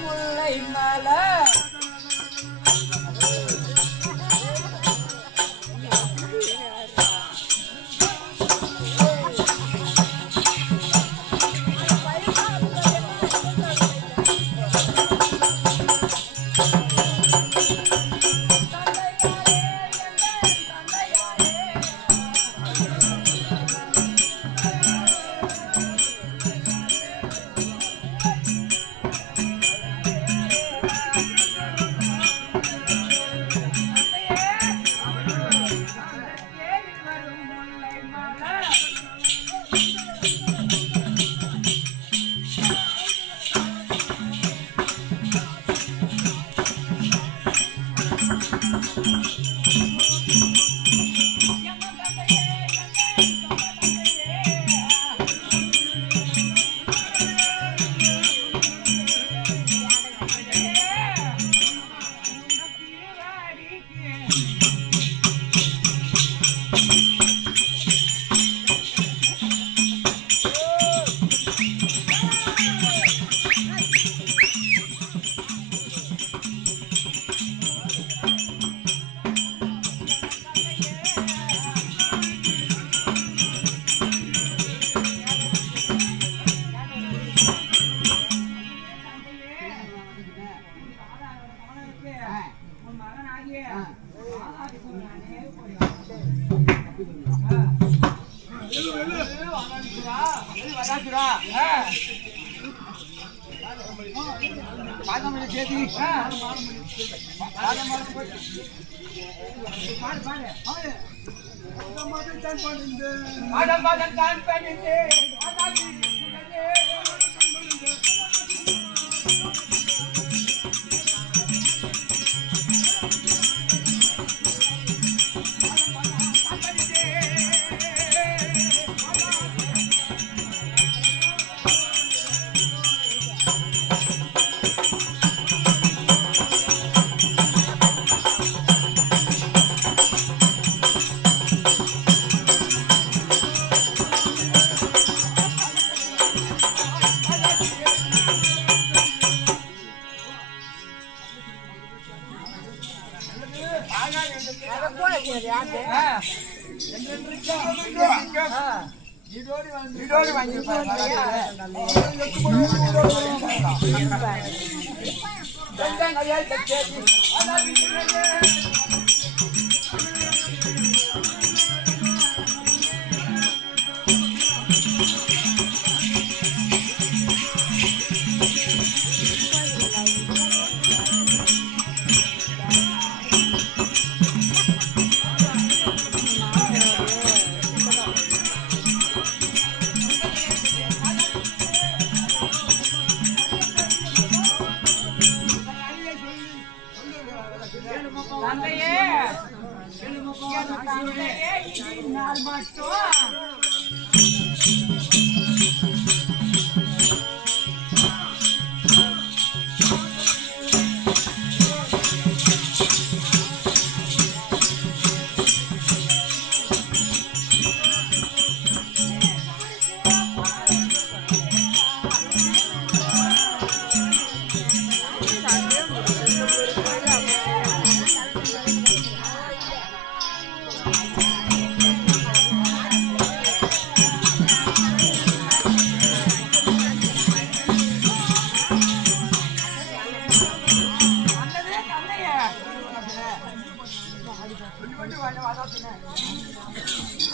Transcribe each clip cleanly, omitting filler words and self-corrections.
முல்லை மலை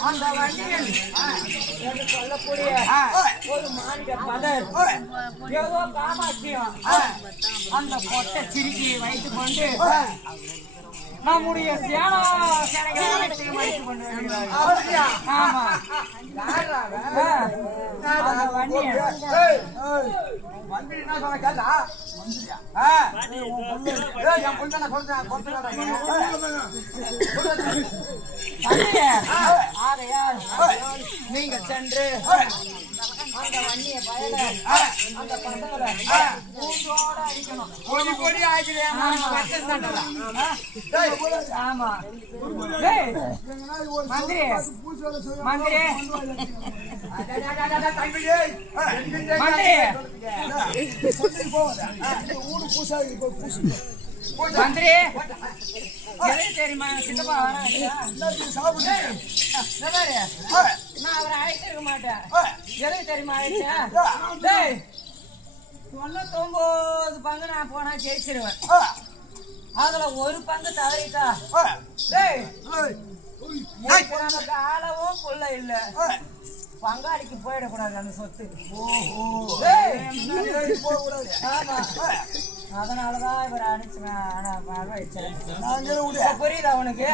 அந்த வண்டியில் சொல்லக்கூடிய ஒரு மாநில பதர் ஏதோ காமாட்சியம் அந்த பொட்டை சிரிக்கியை வைத்துக் கொண்டு நம்முடைய சேனா சேனைகளை அனைத்தையும் வைத்துக் கொண்டு வருகிறார்கள். ஆமா அந்த வண்டியில் என்ன சொன்ன கேட்டா நீங்க சென்று அந்த வண்டிய பயல அந்த பசங்களை கூண்டோட அடிக்கணும். கொடி கொடி ஆயிடுறேன். ஆமா மந்திரி மந்திரி மந்திரி தெரியுமா சித்தப்பா நான் அவரை அழைச்சிருக்க மாட்டேன். எதுக்கு தெரியுமா அழைச்சேன்? 99 பங்கு நான் போனா ஜெயிச்சிருவேன். அதுல ஒரு பங்கு தவறிட்டா நமக்கு ஆளவும் புள்ள இல்ல. பங்காளிக்கு போயிடக்கூடாது அந்த சொத்து. அதனாலதான் இவர் அனுப்பிச்சேன். புரியுதா உனக்கு?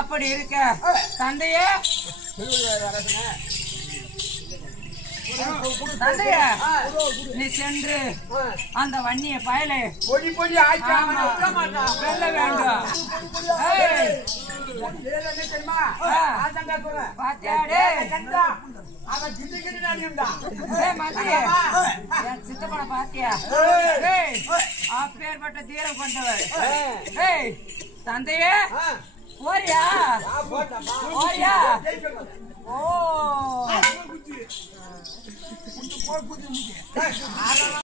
அப்படி இருக்க தந்தையே தந்தைய நீ சென்று அந்த வன்னிய பயலை பொடி பொடி வெல்ல வேண்டும். சித்தப்பனை பாத்தியா? அப்பேற்பட்ட தீரம் கொண்டவர். தந்தையே போறியா? ஓ